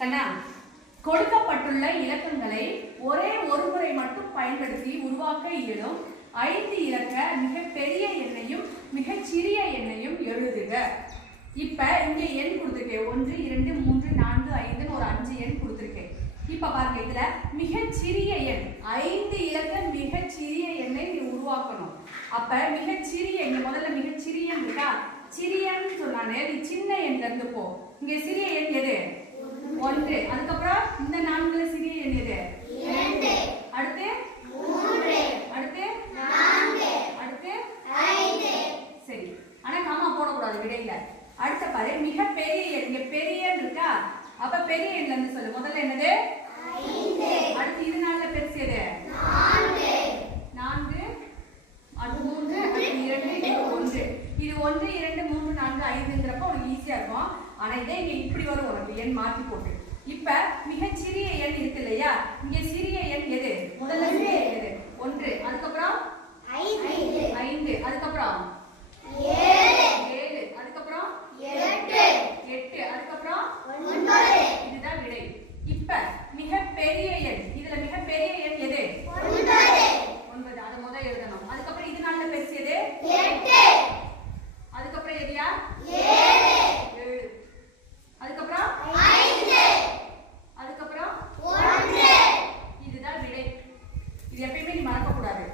கண்ணா கொடுக்கப்பட்டுள்ள இலக்கங்களை ஒரே ஒரு முறை மட்டும் பயன்படுத்தி உருவாக்க இயலும் ஐந்து இலக்க மிகப்பெரிய எண்ணையும் மிகச்சிறிய எண்ணையும் எழுதுக. இப்ப இங்க எண் கொடுத்துருக்கேன். ஒன்று இரண்டு மூன்று நான்கு ஐந்துன்னு ஒரு அஞ்சு எண் கொடுத்துருக்கேன். இப்ப பாருங்க இதுல மிகச்சிறிய எண் ஐந்து இலக்க மிகச்சிறிய எண்ணை நீ உருவாக்கணும். அப்ப மிகச்சிறிய இங்க முதல்ல மிகச்சிறிய எண் சிறியன்னு சொன்னானே நீ சின்ன எண்ல இருந்து போ. இங்க சிறிய எண் எது? ஒன்று அதுக்கப்புறம் இந்த நான்குல சிறிய எண் எது? அடுத்து? அடுத்து? நான்கு. அடுத்து? சரி. ஆனா காமா போடக்கூடாது விடையில அடுத்த பாரு மிக பெரிய எண் இங்க பெரிய எண் இருக்கா? அப்ப பெரிய எண்ல இருந்து சொல்லு. முதல்ல என்னது? அடுத்து இது நாள்ல பெருசு எது? நான்கு. நான்கு. அடுத்து மூன்று. அடுத்து இரண்டு இது ஒன்று. இது ஒன்று இரண்டு மூன்று நான்கு ஐந்துங்கிறப்ப உனக்கு ஈஸியா இருக்கும். ஆனா இதே இங்க இப்படி வரும் உனக்கு. எண் மாத்தி போட்டு. அப்ப மிக பெரிய எண். இதுல மிகப்பெரிய பெரிய எண் எது? ஒன்பது. அது முதல் எழுதணும். அதுக்கப்புறம் இது நாள்ல பெருசு எது? அதுக்கப்புறம் எதையா ஏழு. அதுக்கப்புறம்? அதுக்கப்புறம்? இதுதான் விடை. இது எப்பயுமே நீ மறக்க கூடாது.